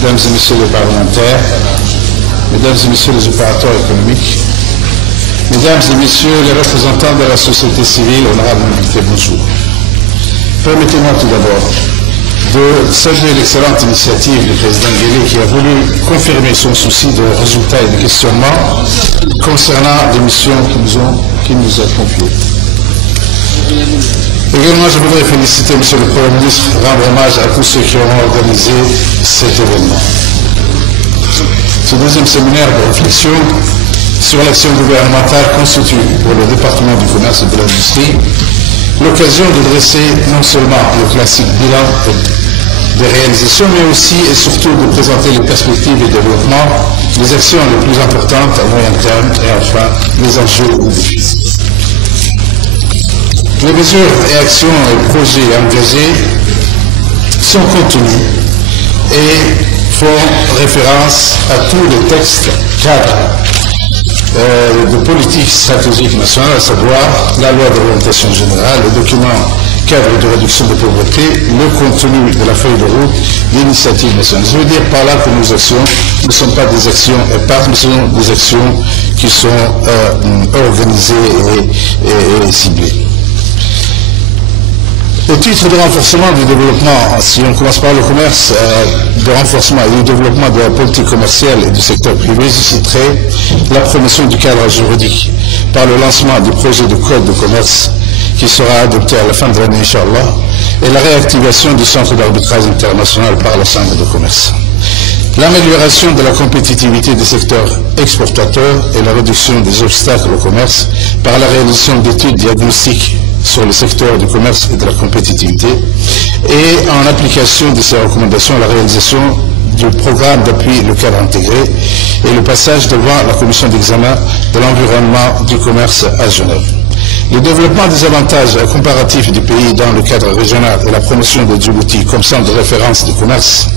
Mesdames et Messieurs les parlementaires, Mesdames et Messieurs les opérateurs économiques, Mesdames et Messieurs les représentants de la société civile, honorables invités, bonjour. Permettez-moi tout d'abord de saluer l'excellente initiative du président Guélé qui a voulu confirmer son souci de résultats et de questionnements concernant les missions qu'il nous a confiées. Également, je voudrais féliciter M. le Premier ministre, rendre hommage à tous ceux qui ont organisé cet événement. Ce deuxième séminaire de réflexion sur l'action gouvernementale constitue pour le département du commerce et de l'industrie l'occasion de dresser non seulement le classique bilan des réalisations, mais aussi et surtout de présenter les perspectives de développement, les actions les plus importantes à moyen terme et enfin les enjeux ou défis. Les mesures et actions et projets engagés sont contenus et font référence à tous les textes cadres de politique stratégique nationale, à savoir la loi d'orientation générale, le document cadre de réduction de pauvreté, le contenu de la feuille de route, l'initiative nationale. Je veux dire par là que nos actions ne sont pas des actions éparses, mais ce sont des actions qui sont organisées et ciblées. Au titre du renforcement du développement, si on commence par le commerce, de renforcement et du développement de la politique commerciale et du secteur privé, je citerai la promotion du cadre juridique par le lancement du projet de code de commerce qui sera adopté à la fin de l'année, Inch'Allah, et la réactivation du centre d'arbitrage international par la Chambre de commerce. L'amélioration de la compétitivité des secteurs exportateurs et la réduction des obstacles au commerce par la réalisation d'études diagnostiques sur le secteur du commerce et de la compétitivité et en application de ces recommandations la réalisation du programme d'appui le cadre intégré et le passage devant la commission d'examen de l'environnement du commerce à Genève. Le développement des avantages comparatifs du pays dans le cadre régional et la promotion de Djibouti comme centre de référence du commerce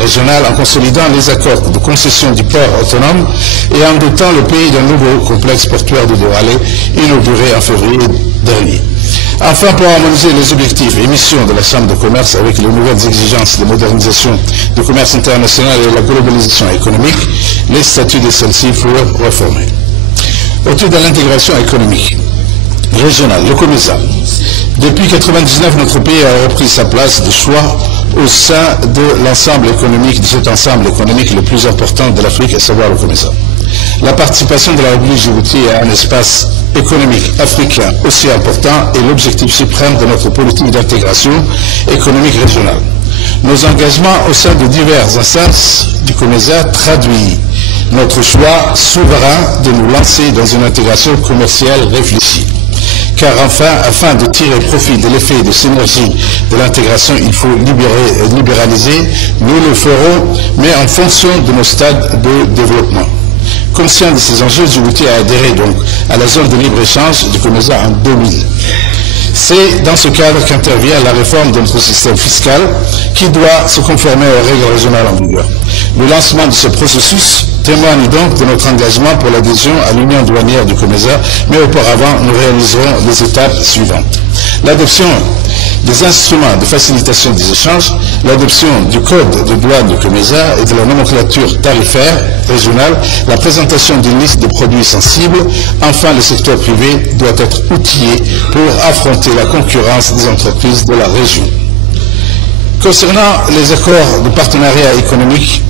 régional en consolidant les accords de concession du port autonome et en dotant le pays d'un nouveau complexe portuaire de Douaralé inauguré en février dernier. Enfin, pour harmoniser les objectifs et missions de la Chambre de commerce avec les nouvelles exigences de modernisation du commerce international et de la globalisation économique, les statuts de celle-ci furent réformés. Au titre de l'intégration économique régionale, le COMESA. Depuis 1999, notre pays a repris sa place de choix au sein de l'ensemble économique, de cet ensemble économique le plus important de l'Afrique, à savoir le COMESA. La participation de la République Djibouti à un espace économique africain aussi important est l'objectif suprême de notre politique d'intégration économique régionale. Nos engagements au sein de diverses instances du COMESA traduisent notre choix souverain de nous lancer dans une intégration commerciale réfléchie. Car enfin, afin de tirer profit de l'effet de synergie de l'intégration, il faut libéraliser. Nous le ferons, mais en fonction de nos stades de développement. Conscient de ces enjeux, Djibouti a adhéré donc à la zone de libre-échange du COMESA en 2000. C'est dans ce cadre qu'intervient la réforme de notre système fiscal qui doit se conformer aux règles régionales en vigueur. Le lancement de ce processus témoigne donc de notre engagement pour l'adhésion à l'union douanière du COMESA, mais auparavant nous réaliserons les étapes suivantes. L'adoption des instruments de facilitation des échanges, l'adoption du code de douane du COMESA et de la nomenclature tarifaire régionale, la présentation d'une liste de produits sensibles. Enfin, le secteur privé doit être outillé pour affronter la concurrence des entreprises de la région. Concernant les accords de partenariat économique,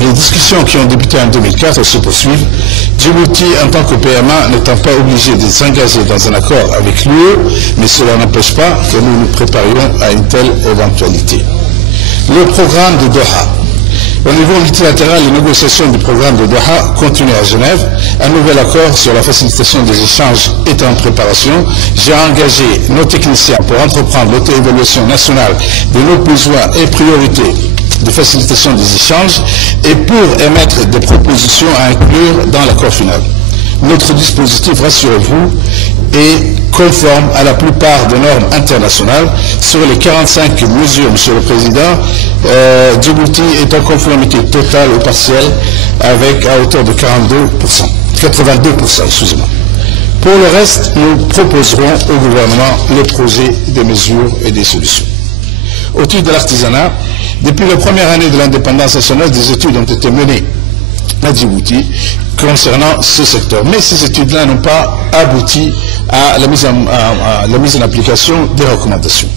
les discussions qui ont débuté en 2004 se poursuivent. Djibouti, en tant que PMA, n'étant pas obligé de s'engager dans un accord avec l'UE, mais cela n'empêche pas que nous nous préparions à une telle éventualité. Le programme de Doha. Au niveau multilatéral, les négociations du programme de Doha continuent à Genève. Un nouvel accord sur la facilitation des échanges est en préparation. J'ai engagé nos techniciens pour entreprendre l'auto-évaluation nationale de nos besoins et priorités de facilitation des échanges et pour émettre des propositions à inclure dans l'accord final. Notre dispositif, rassurez-vous, est conforme à la plupart des normes internationales. Sur les 45 mesures, Monsieur le Président, Djibouti est en conformité totale ou partielle avec à hauteur de 82%, excusez-moi. Pour le reste, nous proposerons au gouvernement les projets des mesures et des solutions. Au titre de l'artisanat, Depuis la première année de l'indépendance nationale, des études ont été menées à Djibouti concernant ce secteur. Mais ces études-là n'ont pas abouti à la mise en application des recommandations.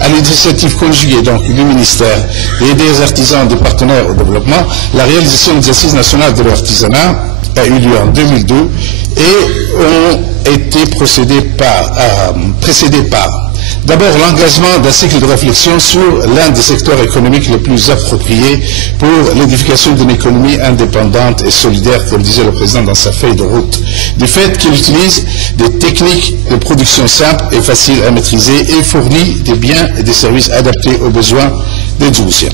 À l'initiative conjuguée donc du ministère et des artisans des partenaires au développement, la réalisation des assises nationales de l'artisanat a eu lieu en 2002 et ont été précédées par d'abord l'engagement d'un cycle de réflexion sur l'un des secteurs économiques les plus appropriés pour l'édification d'une économie indépendante et solidaire, comme disait le président dans sa feuille de route, du fait qu'il utilise des techniques de production simples et faciles à maîtriser et fournit des biens et des services adaptés aux besoins des Djiboutiens.